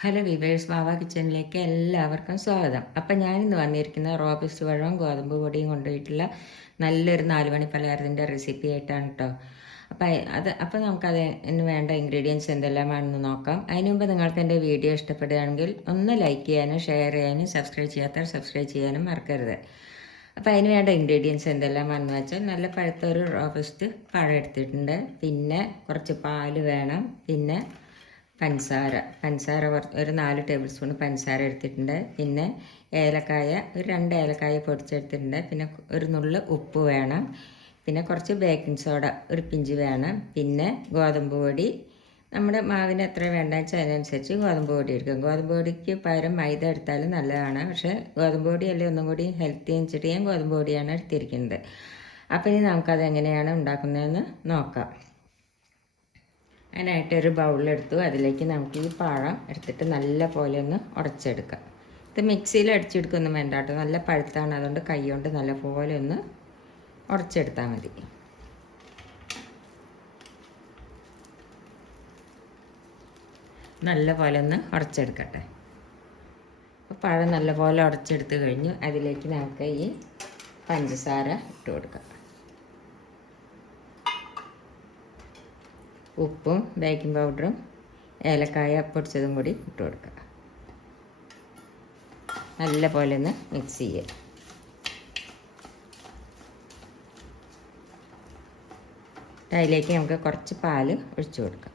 Hello viewers മാവ കിച്ചണിലേക്ക് എല്ലാവർക്കും സ്വാഗതം. അപ്പം ഞാനിന്ന് വന്നിരിക്കുന്ന റോബസ്റ്റ് പഴവും ഗോതമ്പ് പൊടിയും കൊണ്ടുപോയിട്ടുള്ള നല്ലൊരു നാലുമണി പലഹാരത്തിന്റെ റെസിപ്പി ആയിട്ടാണ് കേട്ടോ അപ്പം അത് അപ്പം നമുക്കത് വേണ്ട ഇൻഗ്രീഡിയൻസ് എന്തെല്ലാമാണെന്ന് നോക്കാം. അതിന് മുമ്പ് നിങ്ങൾക്ക് എന്റെ വീഡിയോ ഇഷ്ടപ്പെടുകയാണെങ്കിൽ ഒന്ന് ലൈക്ക് ചെയ്യാനും ഷെയർ ചെയ്യാനും സബ്സ്ക്രൈബ് ചെയ്യാത്തവർ സബ്സ്ക്രൈബ് ചെയ്യാനും മറക്കരുത്. അപ്പോൾ അതിന് വേണ്ട ഇൻഗ്രീഡിയൻസ് എന്തെല്ലാമാണെന്ന് വെച്ചാൽ നല്ല പഴുത്തൊരു റോബസ്റ്റ് പഴം എടുത്തിട്ടുണ്ട്. പിന്നെ കുറച്ച് പാൽ വേണം. പിന്നെ പഞ്ചസാര പഞ്ചസാര ഒരു നാല് ടേബിൾ സ്പൂൺ പഞ്ചസാര എടുത്തിട്ടുണ്ട്. പിന്നെ ഏലക്കായ ഒരു രണ്ട് ഏലക്കായ പൊടിച്ചെടുത്തിട്ടുണ്ട്. പിന്നെ ഒരു നുള്ള് ഉപ്പ് വേണം. പിന്നെ കുറച്ച് ബേക്കിംഗ് സോഡ ഒരു പിഞ്ച് വേണം. പിന്നെ ഗോതമ്പ് പൊടി. നമ്മുടെ മാവിന് എത്ര വേണ്ടെന്ന് വെച്ചാൽ അതിനനുസരിച്ച് ഗോതമ്പ് പൊടി എടുക്കും. ഗോതമ്പ് പൊടിക്ക് പകരം മൈദ എടുത്താലും നല്ലതാണ്. പക്ഷേ ഗോതമ്പ് പൊടിയല്ലേ ഒന്നും കൂടി ഹെൽത്തി വെച്ചിട്ട് ഞാൻ ഗോതമ്പ് പൊടിയാണ് എടുത്തിരിക്കുന്നത്. അപ്പോൾ ഇനി നമുക്കത് എങ്ങനെയാണ് ഉണ്ടാക്കുന്നതെന്ന് നോക്കാം. അതിനായിട്ട് ഒരു ബൗളിലെടുത്തു അതിലേക്ക് നമുക്ക് ഈ പഴം എടുത്തിട്ട് നല്ല പോലെ ഒന്ന് ഉടച്ചെടുക്കാം. ഇത് മിക്സിയിൽ അടിച്ചെടുക്കൊന്നും വേണ്ട കേട്ടോ. നല്ല പഴുത്താണ്. അതുകൊണ്ട് കൈ കൊണ്ട് നല്ല പോലെ ഒന്ന് ഉടച്ചെടുത്താൽ മതി. നല്ല പോലെ ഒന്ന് ഉടച്ചെടുക്കട്ടെ. പഴം നല്ല പോലെ ഉടച്ചെടുത്ത് കഴിഞ്ഞു. അതിലേക്ക് നമുക്ക് ഈ പഞ്ചസാര ഇട്ട് കൊടുക്കാം. ഉപ്പും ബേക്കിംഗ് പൗഡറും ഏലക്കായ പൊടിച്ചതും കൂടി ഇട്ട് കൊടുക്കുക. നല്ല പോലെ ഒന്ന് മിക്സ് ചെയ്യുക. അതിലേക്ക് നമുക്ക് കുറച്ച് പാൽ ഒഴിച്ചു കൊടുക്കാം.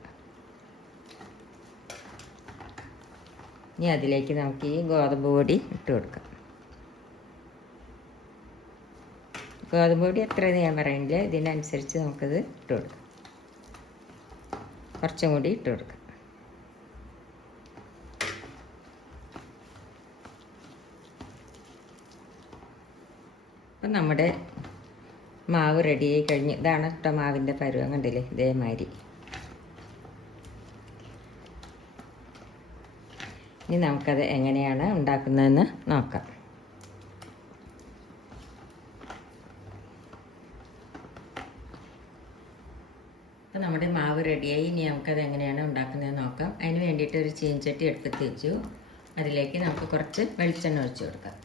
ഇനി അതിലേക്ക് നമുക്ക് ഈ ഗോതമ്പ് പൊടി ഇട്ട് കൊടുക്കാം. ഗോതമ്പ് പൊടി എത്രയെന്ന് ഞാൻ പറയുന്നില്ല ഇതിനനുസരിച്ച് നമുക്കത് ഇട്ട് കൊടുക്കാം. കുറച്ചും കൂടി ഇട്ട് കൊടുക്കാം. അപ്പം നമ്മുടെ മാവ് റെഡിയായി കഴിഞ്ഞ് ഇതാണ് കേട്ടോ മാവിന്റെ പരുവം കണ്ടില്ലേ? ഇതേമാതിരി. ഇനി നമുക്കത് എങ്ങനെയാണ് ഉണ്ടാക്കുന്നതെന്ന് നോക്കാം. നമ്മുടെ മാവ് റെഡിയായി ഇനി നമുക്കത് എങ്ങനെയാണ് ഉണ്ടാക്കുന്നത് നോക്കാം. അതിന് വേണ്ടിയിട്ട് ഒരു ചീൻചട്ടി എടുത്ത് വെച്ചു. അതിലേക്ക് നമുക്ക് കുറച്ച് വെളിച്ചെണ്ണ ഒഴിച്ചു കൊടുക്കാം.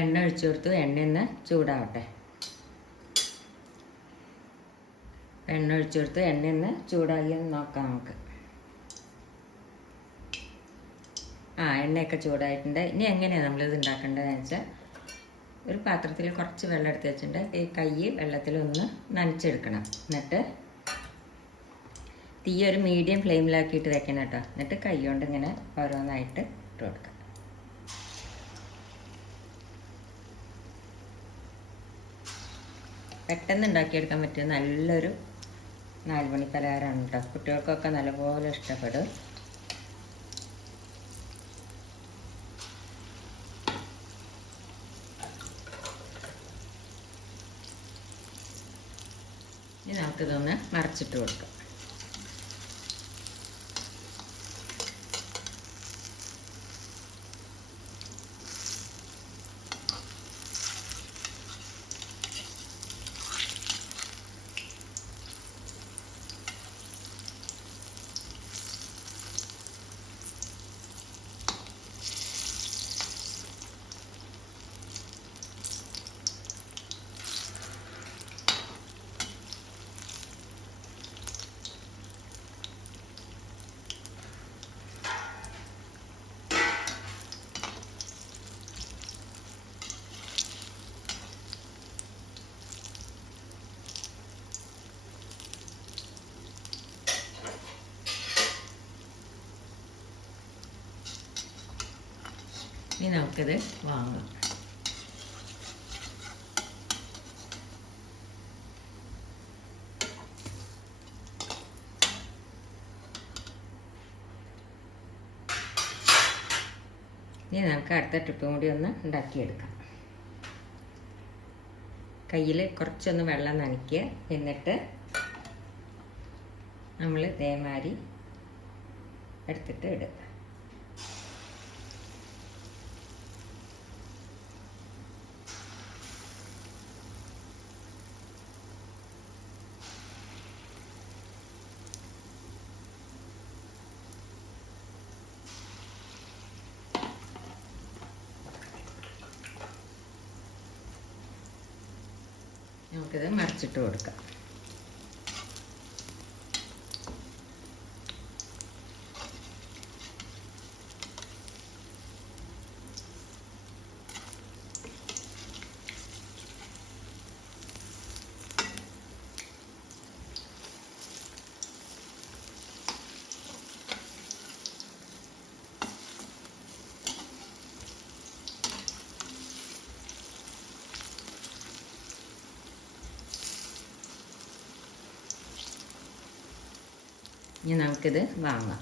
എണ്ണ ഒഴിച്ചു കൊടുത്തു. എണ്ണ ഒന്ന് ചൂടാവട്ടെ. എണ്ണ ഒഴിച്ചു കൊടുത്ത്. എണ്ണ ഒന്ന് ചൂടാക്കി നോക്കാം നമുക്ക്. ആ എണ്ണയൊക്കെ ചൂടായിട്ടുണ്ട്. ഇനി എങ്ങനെയാണ് നമ്മളിത് ഉണ്ടാക്കേണ്ടതെന്ന് വെച്ചാൽ ഒരു പാത്രത്തിൽ കുറച്ച് വെള്ളം എടുത്ത് വെച്ചിട്ടുണ്ട്. ഈ കൈ വെള്ളത്തിലൊന്ന് നനച്ചെടുക്കണം. എന്നിട്ട് തീ ഒരു മീഡിയം ഫ്ലെയിമിലാക്കിയിട്ട് വെക്കണം കേട്ടോ. എന്നിട്ട് കൈ കൊണ്ട് ഇങ്ങനെ ഓരോന്നായിട്ട് ഇട്ട് കൊടുക്കാം. പെട്ടെന്ന് ഉണ്ടാക്കിയെടുക്കാൻ പറ്റിയ നല്ലൊരു നാലുമണി പലഹാരമാണ് കേട്ടോ. കുട്ടികൾക്കൊക്കെ നല്ലപോലെ ഇഷ്ടപ്പെടും. ഇനി നമുക്കിതൊന്ന് മറച്ചിട്ട് കൊടുക്കാം. ഇനി നമുക്കിത് വാങ്ങാം. ഇനി നമുക്ക് അടുത്ത ട്രിപ്പും കൂടി ഒന്ന് ഉണ്ടാക്കിയെടുക്കാം. കയ്യിൽ കുറച്ചൊന്ന് വെള്ളം നനയ്ക്കുക. എന്നിട്ട് നമ്മൾ ഇതേമാതിരി എടുത്തിട്ട് ഇടുക. നമുക്കിത് മറിച്ചിട്ട് കൊടുക്കാം. ഇനി നമുക്കിത് വാങ്ങാം.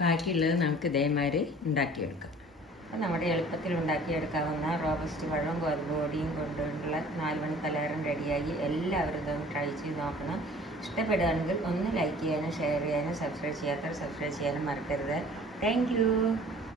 ബാക്കിയുള്ളത് നമുക്ക് ഇതേമാതിരി ഉണ്ടാക്കിയെടുക്കാം. അപ്പോൾ നമ്മുടെ എളുപ്പത്തിൽ ഉണ്ടാക്കിയെടുക്കാവുന്ന റോബസ്റ്റ് പഴവും ഗോതമ്പ് പൊടിയും കൊണ്ടുള്ള നാല് മണി പലഹാരം റെഡിയായി എല്ലാവരും ഇതൊന്ന് ട്രൈ ചെയ്ത് നോക്കണം. ഇഷ്ടപ്പെടുകയാണെങ്കിൽ ഒന്ന് ലൈക്ക് ചെയ്യാനും ഷെയർ ചെയ്യാനും സബ്സ്ക്രൈബ് ചെയ്യാത്തവർ സബ്സ്ക്രൈബ് ചെയ്യാനും മറക്കരുത്. താങ്ക്